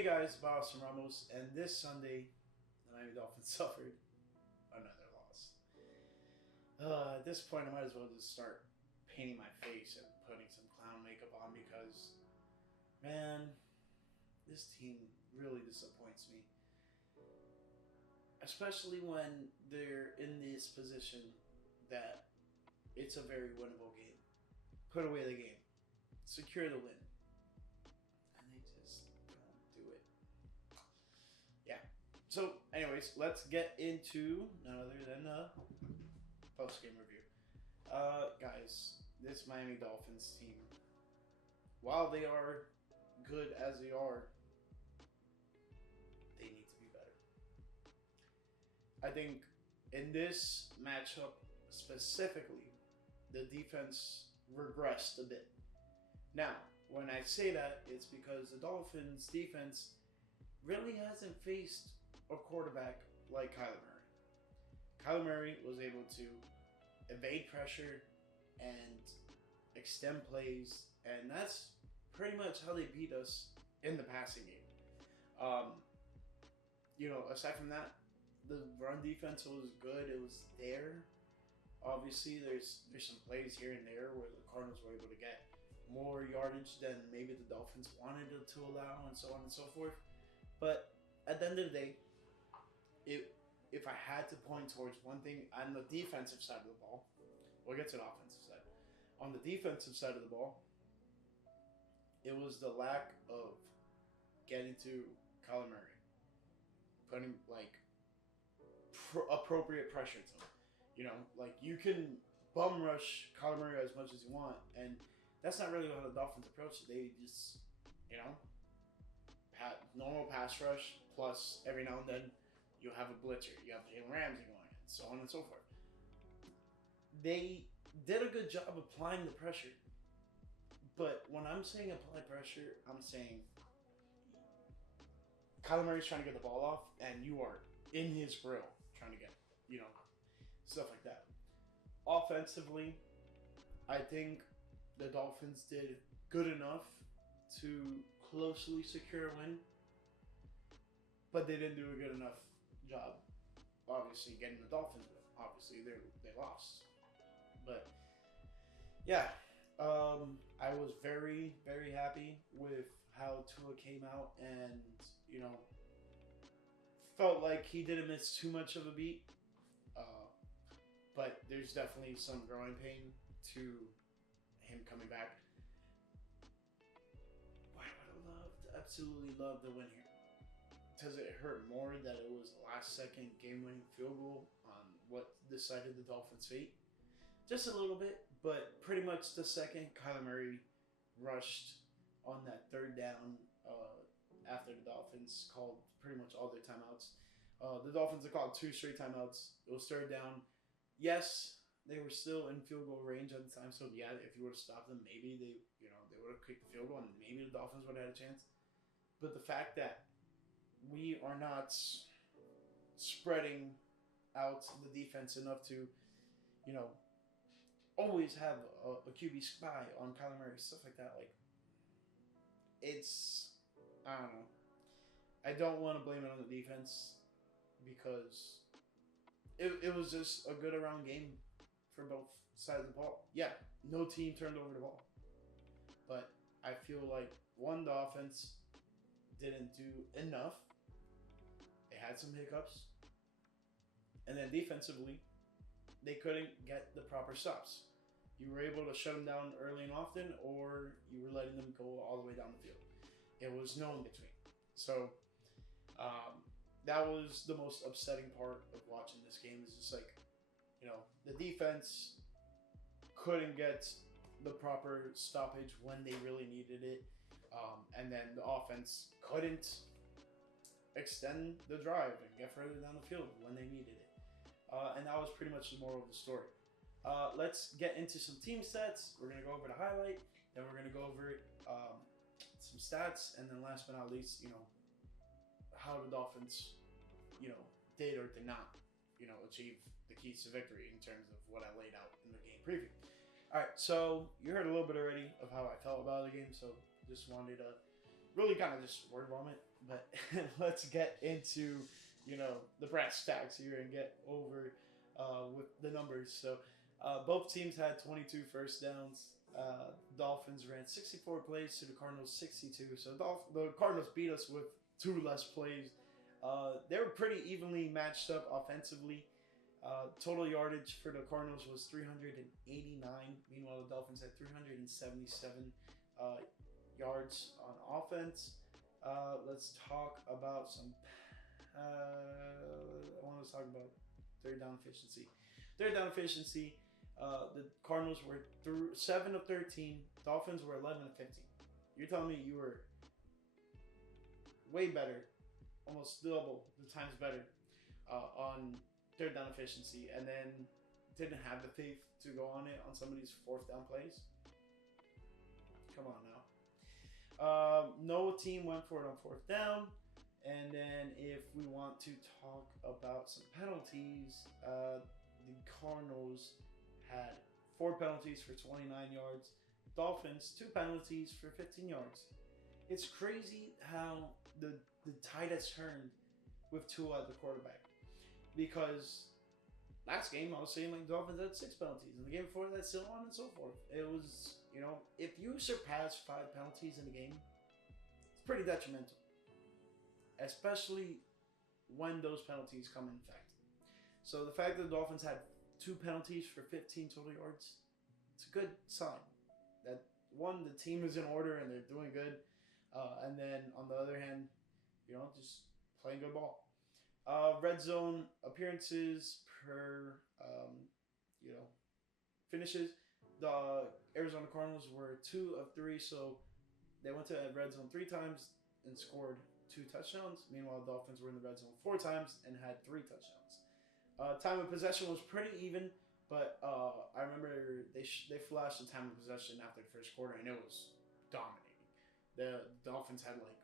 Hey guys, Boston Ramos, and this Sunday, the Miami Dolphins suffered another loss. At this point, I might as well just start painting my face and putting some clown makeup on because, man, this team really disappoints me. Especially when they're in this position that it's a very winnable game. Put away the game, secure the win, and they just don't do it. Yeah. So, anyways, let's get into none other than the post-game review. Guys, this Miami Dolphins team, while they are good as they are, they need to be better. I think in this matchup specifically, the defense regressed a bit. Now, when I say that, it's because the Dolphins' defense really hasn't faced a quarterback like Kyler Murray. Kyler Murray was able to evade pressure and extend plays, and that's pretty much how they beat us in the passing game. Aside from that, the run defense was good. It was there. Obviously, there's some plays here and there where the Cardinals were able to get more yardage than maybe the Dolphins wanted to allow, and so on and so forth. But at the end of the day, if I had to point towards one thing on the defensive side of the ball, we'll get to the offensive side. On the defensive side of the ball, it was the lack of getting to Kyler Murray, putting appropriate pressure to him. You can bum rush Kyler Murray as much as you want, and that's not really how the Dolphins approach it. They just, normal pass rush, plus every now and then you have a blitzer. You have Jalen Ramsey going in, so on and so forth. They did a good job applying the pressure, but when I'm saying apply pressure, I'm saying Kyler Murray's trying to get the ball off, and you are in his grill trying to get, stuff like that. Offensively, I think the Dolphins did good enough to closely secure a win, but they didn't do a good enough job, obviously, getting the Dolphins win. Obviously, they lost. But, yeah, I was very, very happy with how Tua came out and, felt like he didn't miss too much of a beat. But there's definitely some growing pain to him coming back. But I would have absolutely loved the win here. Does it hurt more that it was a last-second game-winning field goal on what decided the Dolphins' fate? Just a little bit, but pretty much the second Kyler Murray rushed on that third down after the Dolphins called pretty much all their timeouts. The Dolphins had called 2 straight timeouts. It was third down. Yes, they were still in field goal range at the time, so yeah, if you would have stopped them, maybe they would have kicked the field goal, and maybe the Dolphins would have had a chance. But the fact that we are not spreading out the defense enough to, always have a QB spy on Kyler Murray, stuff like that, I don't know. I don't want to blame it on the defense because it was just a good around game for both sides of the ball. Yeah, no team turned over the ball. But I feel like, one, the offense didn't do enough. They had some hiccups. And then defensively, they couldn't get the proper stops. You were able to shut them down early and often, or you were letting them go all the way down the field. It was no in between. So that was the most upsetting part of watching this game. Is just the defense couldn't get the proper stoppage when they really needed it. And then the offense couldn't extend the drive and get further down the field when they needed it. And that was pretty much the moral of the story. Let's get into some team stats. We're going to go over the highlight. Then we're going to go over some stats. And then last but not least, how the Dolphins, did or did not, achieve the keys to victory in terms of what I laid out in the game preview. All right, so you heard a little bit already of how I felt about the game, so just wanted to really kind of just word vomit But let's get into the brass tacks here and get over with the numbers. So both teams had 22 first downs. Dolphins ran 64 plays to the Cardinals 62. So the Cardinals beat us with two less plays. They were pretty evenly matched up offensively. Total yardage for the Cardinals was 389. Meanwhile, the Dolphins had 377 yards on offense. Let's talk about some. I want to talk about third down efficiency. Third down efficiency. The Cardinals were 7 of 13. Dolphins were 11 of 15. You're telling me you were way better, almost double the times better on third down efficiency, and then didn't have the faith to go on it on some of these fourth down plays. Come on now. No team went for it on fourth down. And then if we want to talk about some penalties, the Cardinals had 4 penalties for 29 yards. Dolphins, 2 penalties for 15 yards. It's crazy how the tide has turned with Tua at the quarterback. Because last game I was saying like Dolphins had 6 penalties, and the game before that, so on and so forth. It was, if you surpass 5 penalties in a game, it's pretty detrimental. Especially when those penalties come in effect. So the fact that the Dolphins had 2 penalties for 15 total yards, it's a good sign. That one, the team is in order and they're doing good. And then on the other hand, just playing good ball. Red zone appearances per, finishes. The Arizona Cardinals were 2 of 3, so they went to red zone 3 times and scored 2 touchdowns. Meanwhile, the Dolphins were in the red zone 4 times and had 3 touchdowns. Time of possession was pretty even, but I remember they flashed the time of possession after the first quarter, and it was dominating. The Dolphins had like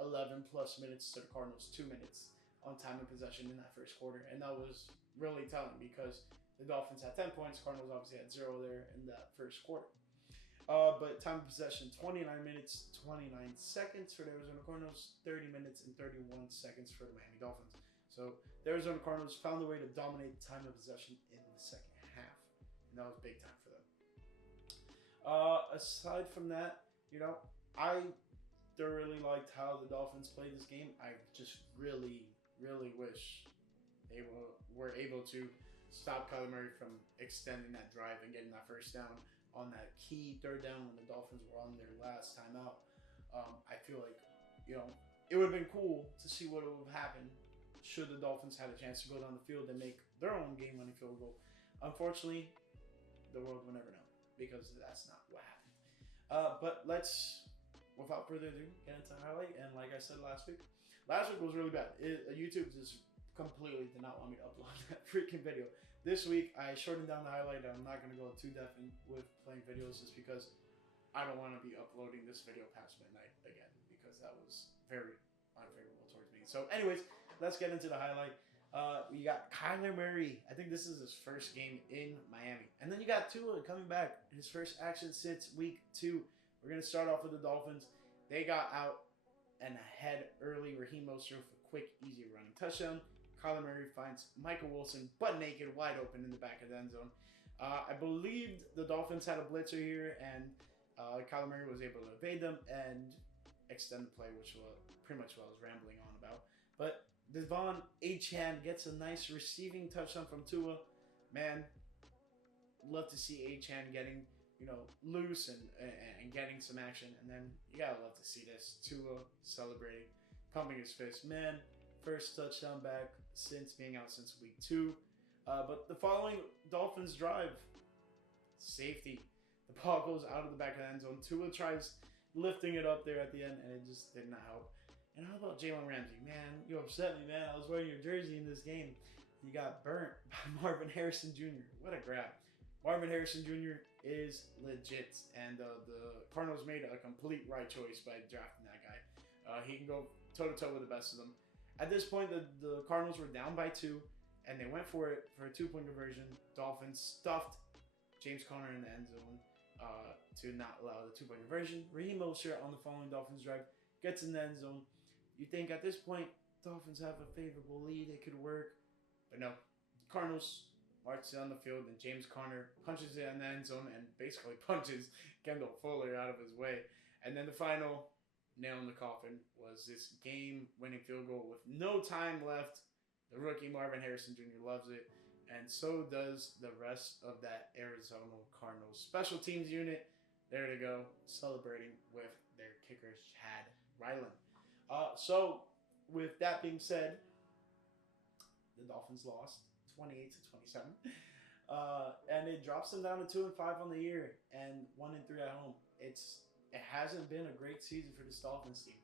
11 plus minutes to the Cardinals 2 minutes on time of possession in that first quarter, and that was really telling because the Dolphins had 10 points, Cardinals obviously had 0 there in that first quarter. But time of possession, 29 minutes, 29 seconds for the Arizona Cardinals, 30 minutes and 31 seconds for the Miami Dolphins. So the Arizona Cardinals found a way to dominate time of possession in the second half, and that was big time for them. Aside from that, I thoroughly liked how the Dolphins played this game. I just really, really wish they were able to stop Kyler Murray from extending that drive and getting that first down on that key third down when the Dolphins were on their last timeout. I feel like, it would have been cool to see what would have happened should the Dolphins had a chance to go down the field and make their own game-winning field goal. Unfortunately, the world will never know because that's not what happened. But let's, without further ado, get into the highlight. And like I said last week was really bad. YouTube just completely did not want me to upload that freaking video. This week, I shortened down the highlight. I'm not going to go too depth with playing videos just because I don't want to be uploading this video past midnight again because that was very unfavorable towards me. So anyways, let's get into the highlight. We got Kyler Murray. I think this is his first game in Miami. And then you got Tua coming back. His first action since week 2. We're going to start off with the Dolphins. They got out and ahead early. Raheem Mostert with a quick, easy running touchdown. Kyler Murray finds Michael Wilson butt naked, wide open in the back of the end zone. I believed the Dolphins had a blitzer here, and Kyler Murray was able to evade them and extend the play, which was pretty much what I was rambling on about. But Devon Achane gets a nice receiving touchdown from Tua. Man, love to see Achane getting, loose and getting some action. And then you gotta love to see this. Tua celebrating, pumping his fist. Man, first touchdown back since being out since week 2. But the following Dolphins drive, safety. The ball goes out of the back of the end zone. Tua tries lifting it up there at the end, and it just did not help. And how about Jalen Ramsey? Man, you upset me, man. I was wearing your jersey in this game. You got burnt by Marvin Harrison Jr. What a grab. Marvin Harrison Jr. is legit, and the Cardinals made a complete right choice by drafting that guy. He can go toe-to-toe with the best of them. At this point, the Cardinals were down by 2, and they went for it for a 2-point conversion. Dolphins stuffed James Conner in the end zone to not allow the 2-point conversion. Raheem Mostert on the following Dolphins drive gets in the end zone. You think at this point, Dolphins have a favorable lead, it could work. But no, Cardinals march on the field, and James Conner punches it in the end zone and basically punches Kendall Fuller out of his way. And then the final nail in the coffin was this game-winning field goal with no time left. The rookie Marvin Harrison Jr. loves it, and so does the rest of that Arizona Cardinals special teams unit. There they go, celebrating with their kicker, Chad Ryland. So, with that being said, the Dolphins lost 28-27. And it drops them down to 2-5 on the year and 1-3 at home. It hasn't been a great season for this Dolphins team.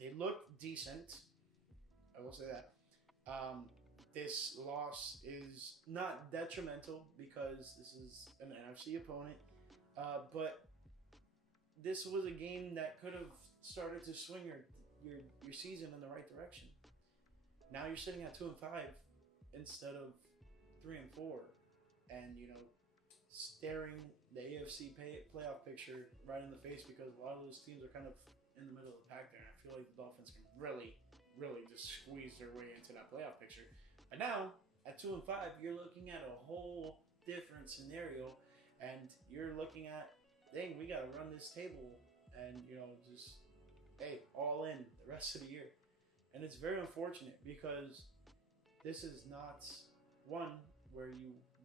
They look decent. I will say that. This loss is not detrimental because this is an NFC opponent. But this was a game that could have started to swing your season in the right direction. Now you're sitting at 2-5 instead of 3-4, and staring the AFC playoff picture right in the face, because a lot of those teams are kind of in the middle of the pack there. And I feel like the Dolphins can really just squeeze their way into that playoff picture. But now at 2-5, you're looking at a whole different scenario, and you're looking at, dang, we got to run this table and just all in the rest of the year. And it's very unfortunate because this is not one where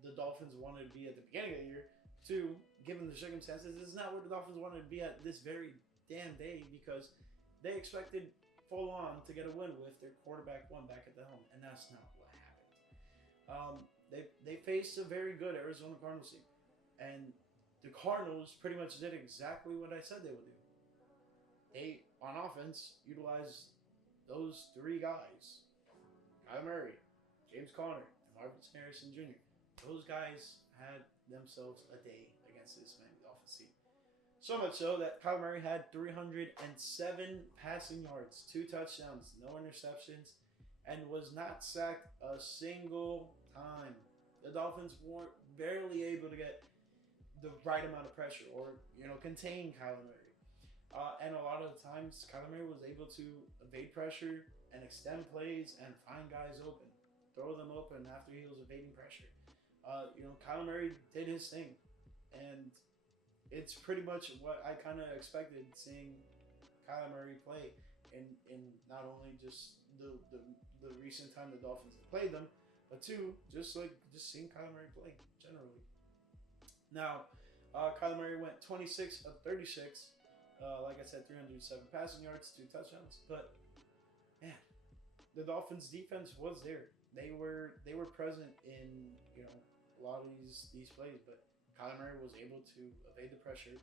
the Dolphins wanted to be at the beginning of the year. Two, given the circumstances, this is not where the Dolphins wanted to be at this very damn day, because they expected full on to get a win with their quarterback one back at the helm, and that's not what happened. They faced a very good Arizona Cardinals team, and the Cardinals pretty much did exactly what I said they would do. They, on offense, utilized those three guys: Kyler Murray, James Conner, and Marvin Harrison Jr. Those guys had themselves a day against this Miami Dolphins team. So much so that Kyler Murray had 307 passing yards, 2 touchdowns, no interceptions, and was not sacked a single time. The Dolphins were barely able to get the right amount of pressure or contain Kyler Murray. And a lot of the times, Kyler Murray was able to evade pressure and extend plays and find guys open, throw them open after he was evading pressure. Kyler Murray did his thing, and it's pretty much what I kind of expected seeing Kyler Murray play in not only just the recent time the Dolphins have played them, but two, just seeing Kyler Murray play generally. Now, Kyler Murray went 26 of 36. Like I said, 307 passing yards, 2 touchdowns. But man, the Dolphins' defense was there. They were present in a lot of these plays. But Kyler Murray was able to evade the pressure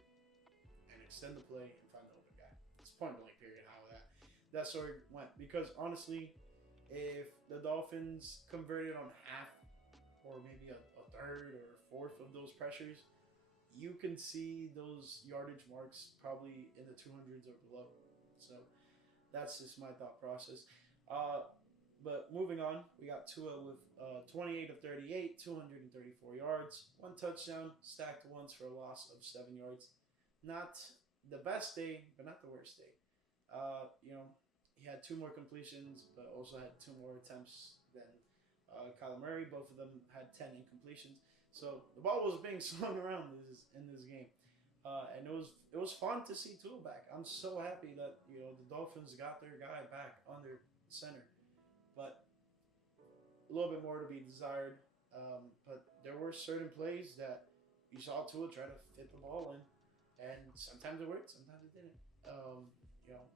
and extend the play and find the open guy. It's point blank period how that story went. Because honestly, if the Dolphins converted on half or maybe a third or fourth of those pressures, you can see those yardage marks probably in the 200s or below. So that's just my thought process. But moving on, we got Tua with 28 of 38, 234 yards, 1 touchdown, stacked once for a loss of 7 yards. Not the best day, but not the worst day. He had 2 more completions, but also had 2 more attempts than Kyler Murray. Both of them had 10 incompletions. So the ball was being slung around in this game, and it was fun to see Tua back. I'm so happy that the Dolphins got their guy back under center, but a little bit more to be desired. But there were certain plays that you saw Tua try to fit the ball in, and sometimes it worked, sometimes it didn't.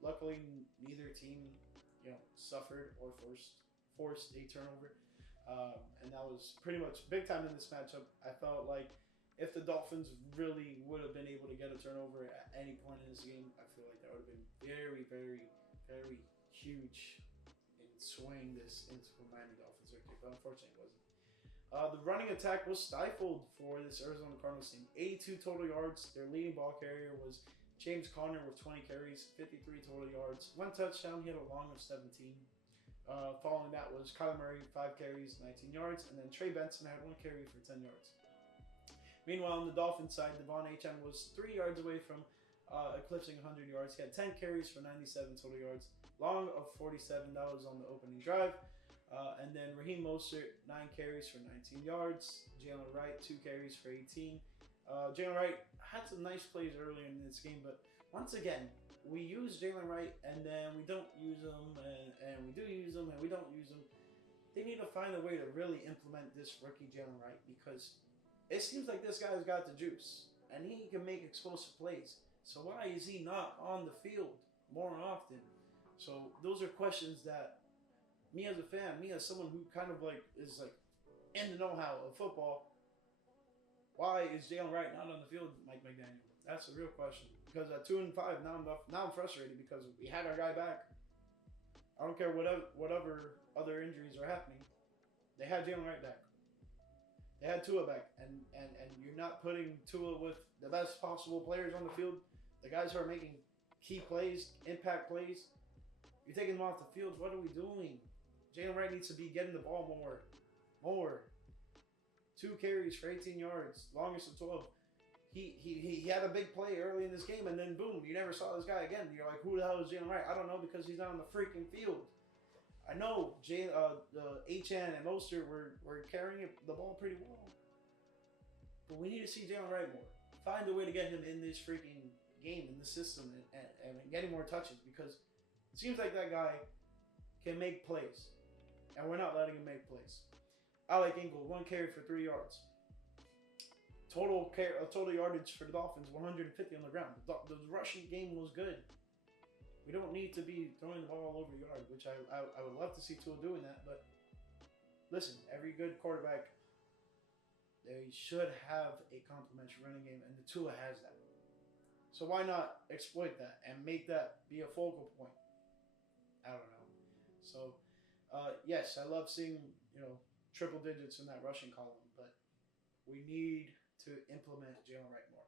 Luckily neither team suffered or forced a turnover. And that was pretty much big time in this matchup. I felt like if the Dolphins really would have been able to get a turnover at any point in this game, I feel like that would have been very, very, very huge in swaying this into a Miami Dolphins victory. But unfortunately, it wasn't. The running attack was stifled for this Arizona Cardinals team. 82 total yards. Their leading ball carrier was James Conner with 20 carries, 53 total yards, 1 touchdown. He had a long of 17. Following that was Kyler Murray, 5 carries, 19 yards, and then Trey Benson had 1 carry for 10 yards. Meanwhile, on the Dolphins side, Devon Achane was 3 yards away from eclipsing 100 yards. He had 10 carries for 97 total yards, long of 47. That was on the opening drive. And then Raheem Mostert, 9 carries for 19 yards. Jalen Wright, 2 carries for 18. Jalen Wright had some nice plays earlier in this game, but once again, we use Jalen Wright and then we don't use him, and we do use him and we don't use him. They need to find a way to really implement this rookie Jalen Wright, because it seems like this guy's got the juice and he can make explosive plays. So why is he not on the field more often? So those are questions that me as a fan, me as someone who kind of like is like in the know-how of football, why is Jalen Wright not on the field, Mike McDaniel? That's a real question. Because at 2-5, now I'm frustrated because we had our guy back. I don't care whatever other injuries are happening. They had Jalen Wright back. They had Tua back, and you're not putting Tua with the best possible players on the field. The guys who are making key plays, impact plays. You're taking them off the field. What are we doing? Jalen Wright needs to be getting the ball more. 2 carries for 18 yards, longest of 12. He had a big play early in this game, and then boom, you never saw this guy again. You're like, who the hell is Jalen Wright? I don't know, because he's not on the freaking field. I know the HN and Mostert were carrying the ball pretty well, but we need to see Jalen Wright more. Find a way to get him in this freaking game, in the system, and getting more touches, because it seems like that guy can make plays, and we're not letting him make plays. Alec Ingold, 1 carry for 3 yards. Total yardage for the Dolphins, 150 on the ground. The rushing game was good. We don't need to be throwing the ball all over the yard, which I would love to see Tua doing that. But listen, every good quarterback, they should have a complimentary running game, and the Tua has that. So why not exploit that and make that be a focal point? I don't know. So yes, I love seeing triple digits in that rushing column, but we need to implement Jalen Wright more.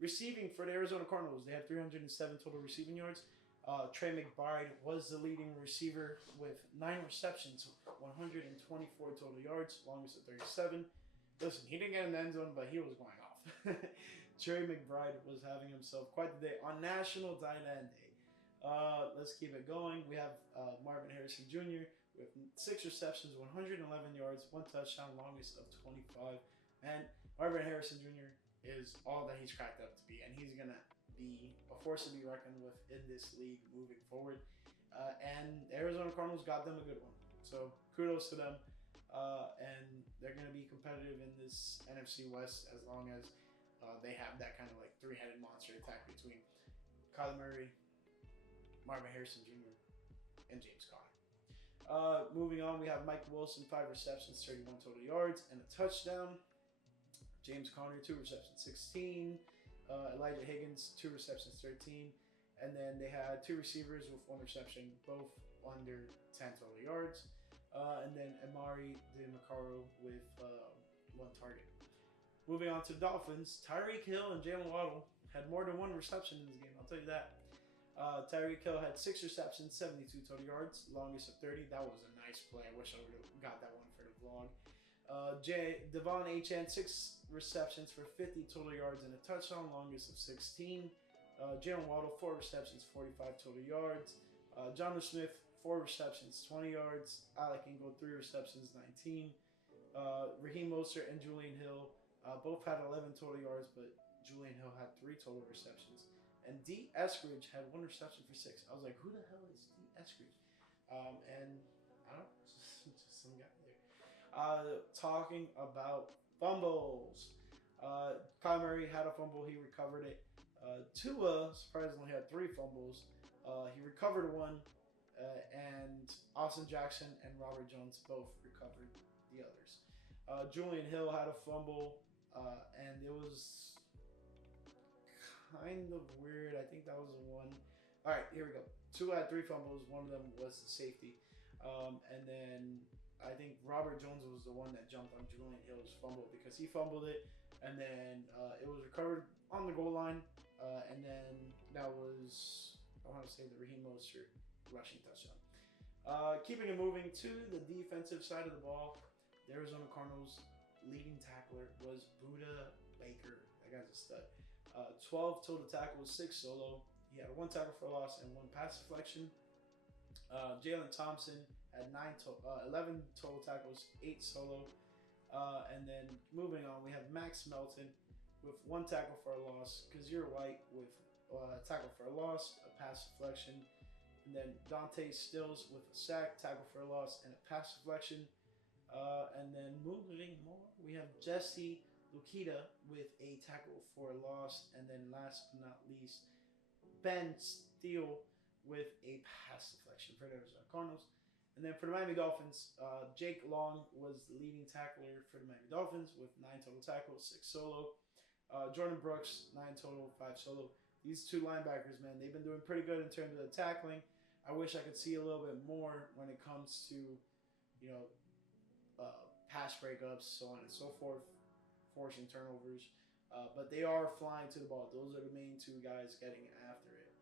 Receiving for the Arizona Cardinals, they had 307 total receiving yards. Trey McBride was the leading receiver with 9 receptions, 124 total yards, longest of 37. Listen, he didn't get in the end zone, but he was going off. Trey McBride was having himself quite the day on National Tight End Day. Let's keep it going. We have Marvin Harrison Jr. with 6 receptions, 111 yards, 1 touchdown, longest of 25. And Marvin Harrison Jr. is all that he's cracked up to be, and he's going to be a force to be reckoned with in this league moving forward. And the Arizona Cardinals got them a good one. So kudos to them. And they're going to be competitive in this NFC West as long as they have that kind of like 3-headed monster attack between Kyler Murray, Marvin Harrison Jr., and James Conner. Moving on, we have Mike Wilson, 5 receptions, 31 total yards, and a touchdown. James Conner, 2 receptions, 16. Elijah Higgins, 2 receptions, 13. And then they had 2 receivers with 1 reception, both under 10 total yards. And then Amari DeMarcaro with 1 target. Moving on to the Dolphins, Tyreek Hill and Jalen Waddle had more than 1 reception in this game, I'll tell you that. Tyreek Hill had 6 receptions, 72 total yards, longest of 30. That was a nice play. I wish I would have got that one for the vlog. Devon Achane, 6 receptions for 50 total yards and a touchdown, longest of 16. Jalen Waddle, 4 receptions, 45 total yards. Jonnu Smith, 4 receptions, 20 yards. Alec Ingold, 3 receptions, 19. Raheem Mostert and Julian Hill both had 11 total yards, but Julian Hill had 3 total receptions. And D. Eskridge had 1 reception for 6. I was like, who the hell is D. Eskridge? And I don't know, just some guy there. Talking about fumbles. Kyler Murray had a fumble. He recovered it. Tua, surprisingly, had 3 fumbles. He recovered 1. And Austin Jackson and Robert Jones both recovered the others. Julian Hill had a fumble. And it was kind of weird. I think that was the one. All right, here we go. Tua had 3 fumbles. One of them was the safety. And then I think Robert Jones was the one that jumped on Julian Hill's fumble because he fumbled it, and then it was recovered on the goal line, and then that was, I want to say, the Raheem Mostert rushing touchdown. Keeping it moving to the defensive side of the ball, the Arizona Cardinals leading tackler was Budda Baker. That guy's a stud. 12 total tackles, 6 solo. He had 1 tackle for loss and 1 pass deflection. Jalen Thompson had 11 total tackles, 8 solo. And then moving on, we have Max Melton with 1 tackle for a loss. Kazir White with a tackle for a loss, a pass deflection. And then Dante Stills with a sack, tackle for a loss, and a pass deflection. And then moving more, we have Jesse Lukita with a tackle for a loss. And then last but not least, Ben Steele with a pass deflection for the Arizona Cardinals. And then for the Miami Dolphins, Jake Long was the leading tackler for the Miami Dolphins with 9 total tackles, 6 solo. Jordan Brooks, 9 total, 5 solo. These 2 linebackers, man, they've been doing pretty good in terms of the tackling. I wish I could see a little bit more when it comes to, pass breakups, so on and so forth, forcing turnovers. But they are flying to the ball. Those are the main 2 guys getting after it.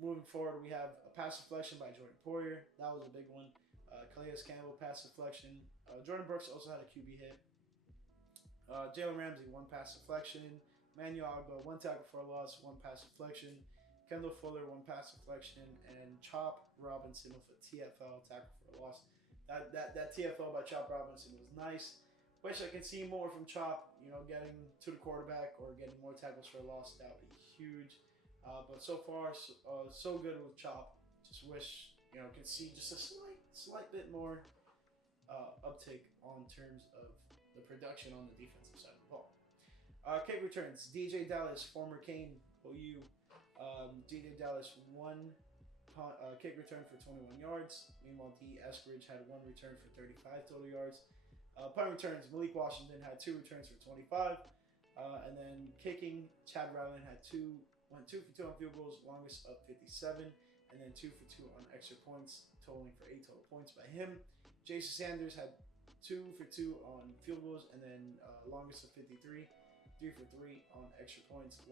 Moving forward, we have a pass deflection by Jordan Poyer. That was a big one. Calais Campbell, pass deflection. Jordan Brooks also had a QB hit. Jalen Ramsey, 1 pass deflection. Manuel Agba, 1 tackle for a loss, 1 pass deflection. Kendall Fuller, 1 pass deflection. And Chop Robinson with a TFL, tackle for a loss. That TFL by Chop Robinson was nice. Wish I could see more from Chop, getting to the quarterback or getting more tackles for a loss. That would be huge. But so far, so good with Chop. Just wish, could see just a slight bit more uptake on terms of the production on the defensive side of the ball. Kick returns. DJ Dallas, former Kane OU. DJ Dallas, 1 kick return for 21 yards. Meanwhile, D. Eskridge had 1 return for 35 total yards. Punt returns. Malik Washington had 2 returns for 25. And then kicking, Chad Ryland had 2 for 2 on field goals, longest of 57, and then 2 for 2 on extra points, totaling for 8 total points by him. Jason Sanders had 2 for 2 on field goals, and then longest of 53, 3 for 3 on extra points,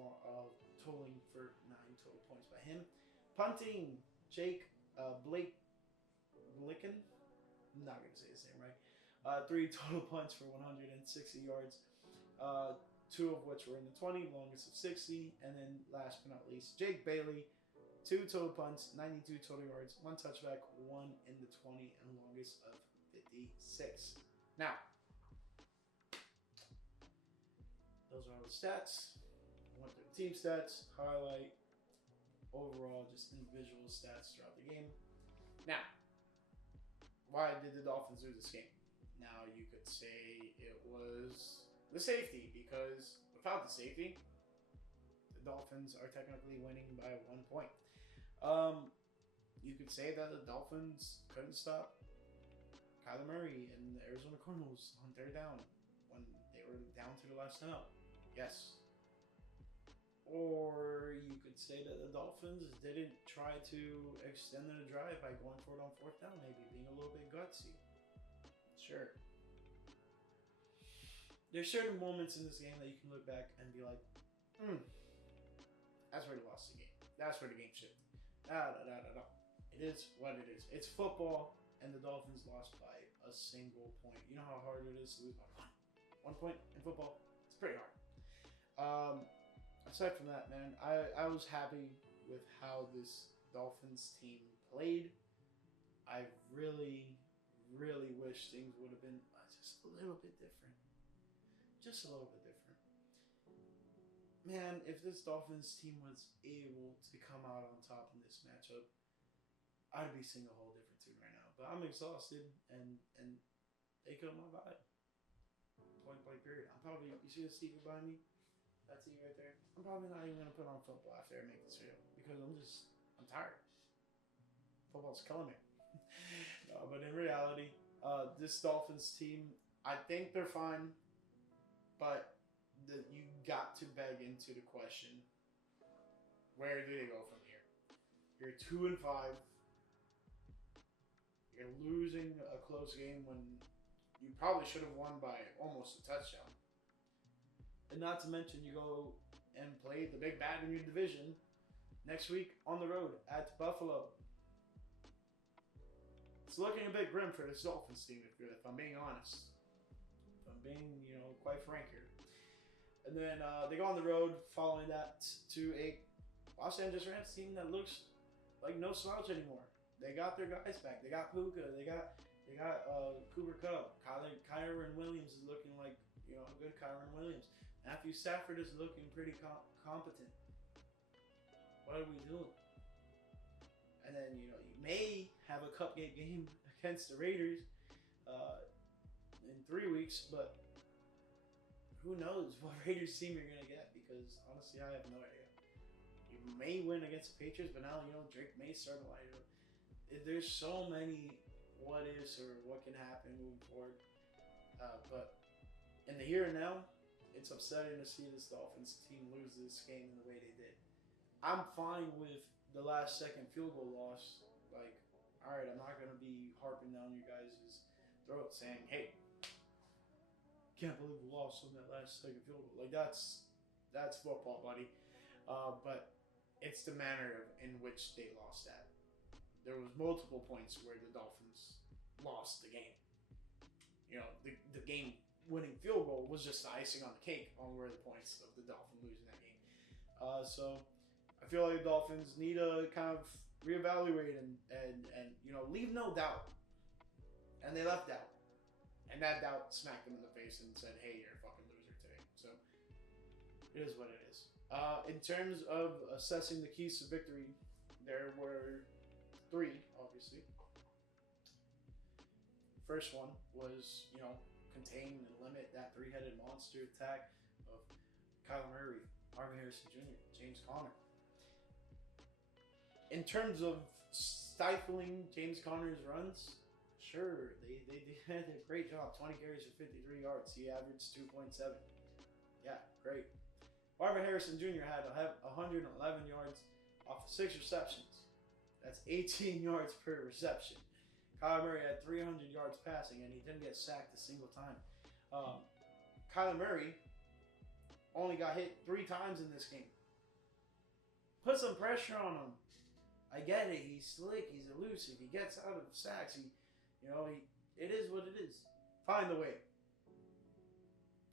totaling for 9 total points by him. Punting, Blake Blicken, I'm not going to say his name right. 3 total punts for 160 yards. 2 of which were in the 20, longest of 60. And then last but not least, Jake Bailey, 2 total punts, 92 total yards, 1 touchback, 1 in the 20, and longest of 56. Now, those are all the stats. I went through the team stats, highlight, overall, just individual stats throughout the game. Now, why did the Dolphins lose this game? Now, you could say it was the safety, because without the safety, the Dolphins are technically winning by 1 point. You could say that the Dolphins couldn't stop Kyler Murray and the Arizona Cardinals on 3rd down when they were down to the last out. Yes. Or you could say that the Dolphins didn't try to extend their drive by going for it on 4th down, maybe being a little bit gutsy. Sure. There's certain moments in this game that you can look back and be like, that's where they lost the game. That's where the game shifted. It is what it is. It's football, and the Dolphins lost by a single point. You know how hard it is to lose by 1 point in football? It's pretty hard. Aside from that, man, I was happy with how this Dolphins team played. I really, really wish things would have been just a little bit different. Just a little bit different. Man, if this Dolphins team was able to come out on top in this matchup, I'd be singing a whole different tune right now. But I'm exhausted, and they killed my vibe. Point blank period. I'm probably, you see the Stevie behind me? That's you right there. I'm probably not even going to put on football after I make this video, because I'm tired. Football's killing me. No, but in reality, this Dolphins team, I think they're fine. But you got to beg into the question, where do they go from here? You're 2-5. You're losing a close game when you probably should have won by almost a touchdown. And not to mention, you go and play the big bad in your division next week on the road at Buffalo. It's looking a bit grim for this Dolphins team, if I'm being honest. If I'm being, quite frank here. And then they go on the road following that to a Los Angeles Rams team that looks like no slouch anymore. They got their guys back. They got Puka. They got Cooper Kupp. Kyron Williams is looking like a good Kyron Williams. Matthew Stafford is looking pretty competent. What are we doing? And then you may have a cupcake game against the Raiders in 3 weeks, but who knows what Raiders team you're gonna get? Because honestly, I have no idea. You may win against the Patriots, but now Drake may start a lineup. There's so many what ifs or what can happen moving forward. But in the here and now, it's upsetting to see this Dolphins team lose this game in the way they did. I'm fine with the last second field goal loss. Like, all right, I'm not going to be harping down you guys' throat saying, hey, can't believe we lost on that last second field goal. Like, that's football, buddy. But it's the manner in which they lost that. There was multiple points where the Dolphins lost the game. The game-winning field goal was just the icing on the cake on where the points of the Dolphins losing that game. So I feel like the Dolphins need to kind of reevaluate and leave no doubt. And they left doubt. And that doubt smacked them in the face and said, hey, you're a fucking loser today. So it is what it is. In terms of assessing the keys to victory, there were 3, obviously. First one was, contain and limit that 3-headed monster attack of Kyler Murray, Marvin Harrison Jr., James Conner. In terms of stifling James Conner's runs, sure, they did a great job. 20 carries for 53 yards. He averaged 2.7. Yeah, great. Marvin Harrison Jr. had 111 yards off of 6 receptions. That's 18 yards per reception. Kyler Murray had 300 yards passing, and he didn't get sacked a single time. Kyler Murray only got hit 3 times in this game. Put some pressure on him. I get it. He's slick. He's elusive. He gets out of sacks. It is what it is. Find a way.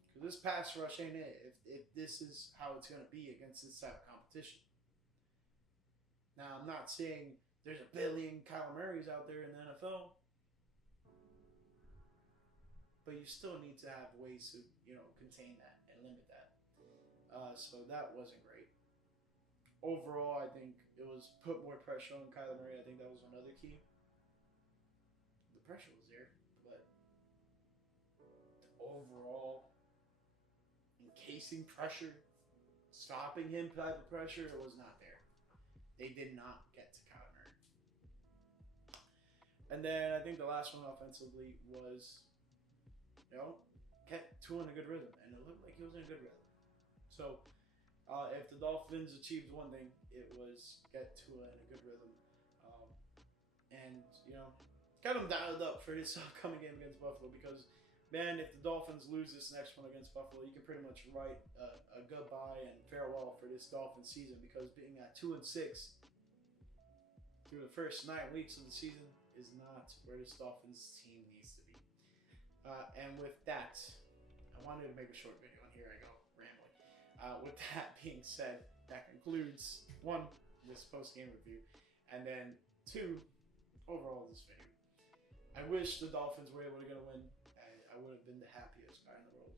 Because this pass rush ain't it. If this is how it's going to be against this type of competition. Now, I'm not saying there's a billion Kyler Murrays out there in the NFL. But you still need to have ways to, contain that and limit that. So that wasn't great. Overall, I think it was put more pressure on Kyler Murray. I think that was another key. The pressure was there, but the overall encasing pressure, stopping him type of pressure, it was not there. They did not get to Kyler Murray. And then I think the last one offensively was, kept Tua in a good rhythm, and it looked like he was in a good rhythm. So if the Dolphins achieved one thing, it was get Tua in a good rhythm, and get them dialed up for this upcoming game against Buffalo. Because, man, if the Dolphins lose this next one against Buffalo, you can pretty much write a goodbye and farewell for this Dolphins season. Because being at 2-6 through the first 9 weeks of the season is not where this Dolphins team needs to be. And with that, I wanted to make a short video, and here I go, rambling. With that being said, that concludes 1, this post-game review, and then 2, overall this video. I wish the Dolphins were able to get a win. I would have been the happiest guy in the world.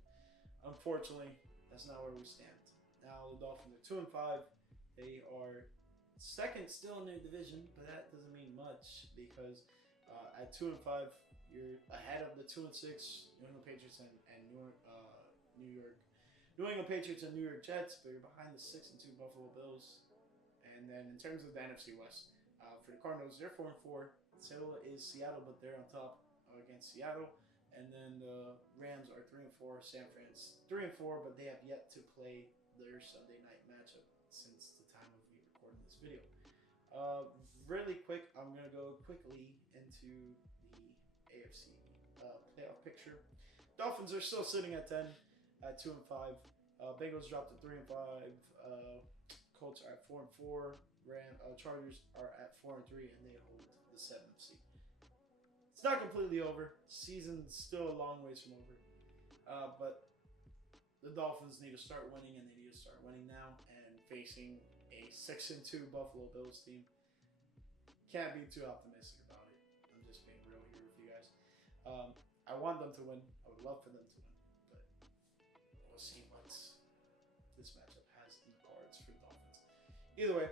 Unfortunately, that's not where we stand. Now the Dolphins are 2-5. They are second still in their division, but that doesn't mean much because at 2-5, you're ahead of the 2-6 New England Patriots and New England Patriots and New York Jets, but you're behind the 6-2 Buffalo Bills. And then in terms of the NFC West, for the Cardinals, they're 4-4. So is Seattle, but they're on top against Seattle. And then the Rams are 3-4. San Fran's 3-4, but they have yet to play their Sunday night matchup since the time of me recording this video. Really quick, I'm gonna go quickly into the AFC playoff picture. Dolphins are still sitting at 10, at 2-5. Bengals dropped to 3-5. Colts are at 4-4. Chargers are at 4-3, and they hold the 7th seed. It's not completely over. Season's still a long ways from over. But the Dolphins need to start winning, and they need to start winning now. And facing a 6-2 Buffalo Bills team, can't be too optimistic about it. I'm just being real here with you guys. I want them to win. I would love for them to win, but we'll see what this matchup has in the cards for the Dolphins. Either way,